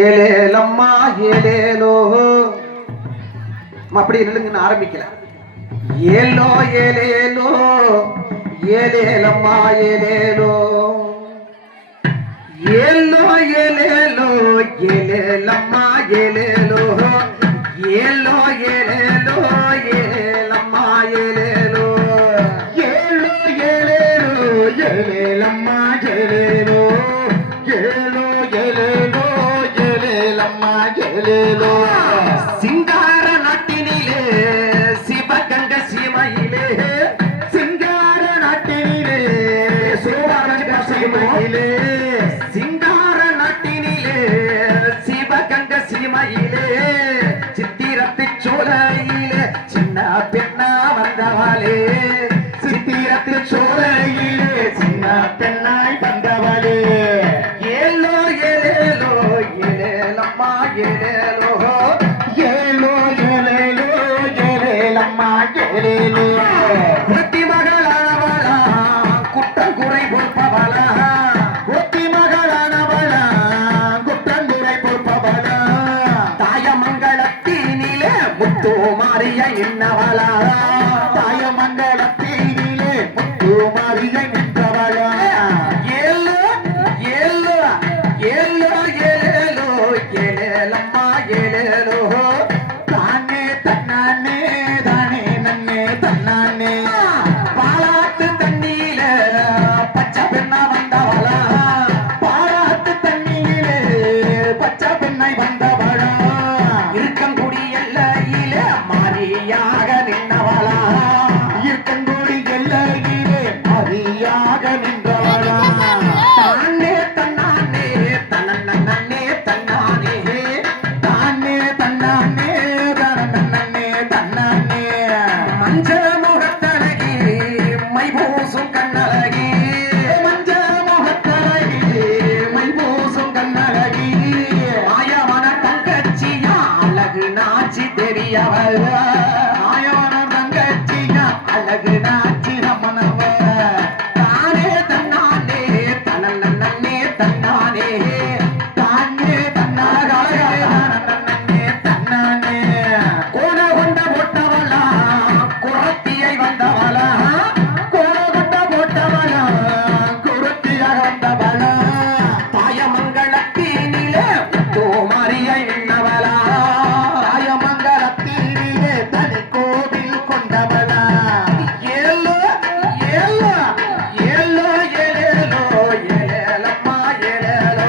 ஏலேலம்மா ஏலேலோ அப்படி நில்லுங்கன்னு ஆரம்பிக்கல. ஏலோ ஏலேலோ ஏலேலம்மா ஏலேலோ ஏலோ ஏலேலோ ஏலேலம்மா ஏலேலோ ஏலோ ஏலேலோ ஏலேலம்மா ஏலேலோ ஏலோ ஏலேலோ ஏலேலம்மா ஏலேலோ ஏலோ ஏலேலோ ஏலேலம்மா ஏலேலோ சிங்கார நாட்டினிலே சிவகங்க சீமையிலே சிங்கார நாட்டினிலே சிவகங்க சீமையிலே சிங்கார நாட்டினிலே சிவகங்க சீமையிலே சித்திரத்து சோலையிலே சின்ன பெண்ணா வந்தவளே சித்திரத்து சோலையிலே சின்ன பெண்ணாய் வந்தவளே ஏலோ ஏலேலோ ஏலேலம்மா ஏலேலோ ஏலோ ஏலேலோ ஏலேலம்மா ஏலேலோ குட்டி மகளானவளா குற்றம் குறை பொறுப்பவளா குட்டி மகளானவளா குற்றம் குறை பொறுப்பவளா தாயமங்கலத்தினிலே முத்து மாறிய இன்னவளா தாயமங்கலத்தினிலே முத்து மாறிய நின்றவளா ஏலோ ஏலோ ஏலோ ஏலேலோ ஏலேலம்மா ஏலேலோ தானே தன்னானே தானே நன்னே தன்னானே பாலாத்து தண்ணியில பச்சை பெண்ணா வந்தவளா பாலாத்து தண்ணியிலே பச்சை பெண்ணாய் வந்தவளா இருக்கங்குடி எல்லையில மாரியாக நின்றவளா இருக்கங்குடி எல்லையிலே மாரியாக நின்றவளா தானே தன்னானே தன்னே தன்னானே தானே தன்னானே தன்னே தன்னானே மஞ்ச முகத்தழகி மை பூசும் கண்ணழகி மஞ்ச முகத்தழகி மை பூசும் கண்ணழகி மாயவன தங்கச்சியா அழகு நாச்சி தெரியவள் மாயவன தங்கச்சியா அழகு நாச்சி ரமணவ தானே தன்னானே தன்னே தன்னானே தானே தன்னானே தன்னானே கோண கொண்ட போட்டவளா குரத்தியை வந்தவளா கோண கொண்ட போட்டவளா குரத்தியாக வந்தவளா தாயமங்கலத்தினிலே முத்து மாறிய நின்னவளா தாயமங்கலத்தினிலே தனி கோவில் கொண்டவளா ஏலோ ஏலோ ஏலோ ஏலேலோ ஏலேலம்மா ஏலேலோ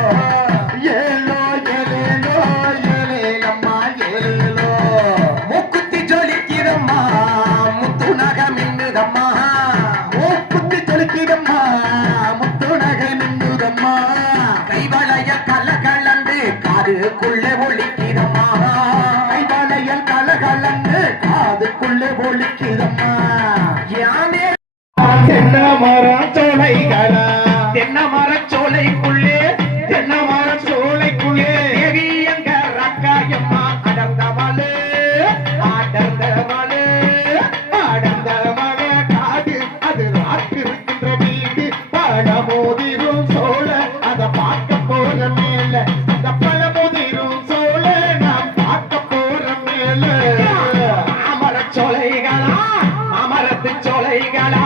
ஏலோ ஏலேலோ ஏலேலம்மா ஏலேலோ மூக்குத்தி ஜொலிக்கிறம்மா முத்து நகை மின்னுதம்மா மூக்குத்தி ஜொலிக்கிறம்மா முத்து நகை மின்னுதம்மா கைவளைய கலகலந்து காதுக்குள்ளே ஒலிக்கிறம்மா கைவளைய கலகலந்து காதுக்குள்ளே ஒலிக்கிறம்மா யானே தென்னை மரம் சோலைகளா தென்னை மரம் சோலைக்குள்ளே தென்னை மரம் சோலைக்குள்ளே தேவி எங்க ரக்காயம்மா அடர்ந்தவளே அடர்ந்தவளே அடர்ந்தவளே காடு அது ராக்கு இருக்கின்ற வீடு பழமோதிரும் சோழ அத பார்க்க போற மேல அந்த பழமோதிரும் சோழ நாம் பார்க்க போற மேல மாமரச் சோலைகளா மாமரத்து சோலைகளா